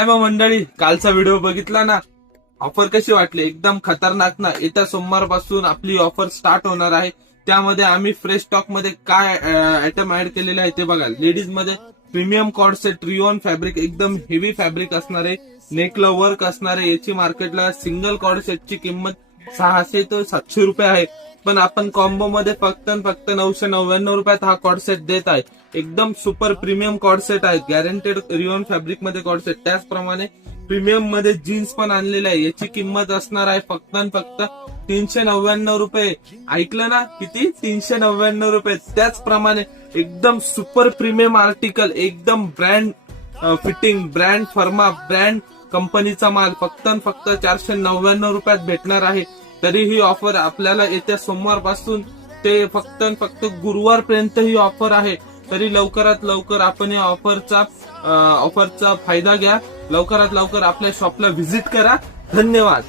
काय मग मंडळी, कालचा व्हिडिओ बघितला ना? ऑफर कशी वाटली? एकदम खतरनाक ना. येत्या सोमवारपासून आपली ऑफर स्टार्ट होणार आहे. त्यामध्ये आम्ही फ्रेश स्टॉक मध्ये काय आयटम ऍड केलेले आहे ते बघा. लेडीज मध्ये premium co-ord set rayon fabric, एकदम हेवी फॅब्रिक असणार आहे, नेकला वर्क असणार आहे. याची मार्केटला सिंगल कॉर्ड सेटची किंमत 600 ते 700 रुपये आहे, पण आपण कॉम्बो मध्ये फक्त 999 रुपयात हा कॉर्ड सेट देत आहे. एकदम सुपर प्रीमियम कॉर्ड सेट आहे, गॅरंटेड रिओन फॅब्रिक मध्ये कॉर्ड सेट. त्याचप्रमाणे प्रीमियम मध्ये जीन्स पण आणलेले आहे. याची किंमत असणार आहे फक्त 399 रुपये. ऐकलं ना? किती? 399 रुपये. त्याचप्रमाणे एकदम सुपर प्रीमियम आर्टिकल, एकदम ब्रँड फिटिंग, ब्रँड फर्मा, ब्रँड कंपनीचा माल फक्त 499 रुपयात भेटणार आहे. तरी ही ऑफर आपल्याला येत्या सोमवारपासून ते फक्त गुरुवारपर्यंत ही ऑफर आहे. तरी लवकरात लवकर आपण या ऑफरचा फायदा घ्या. लवकरात लवकर आपल्या शॉपला व्हिजिट करा. धन्यवाद.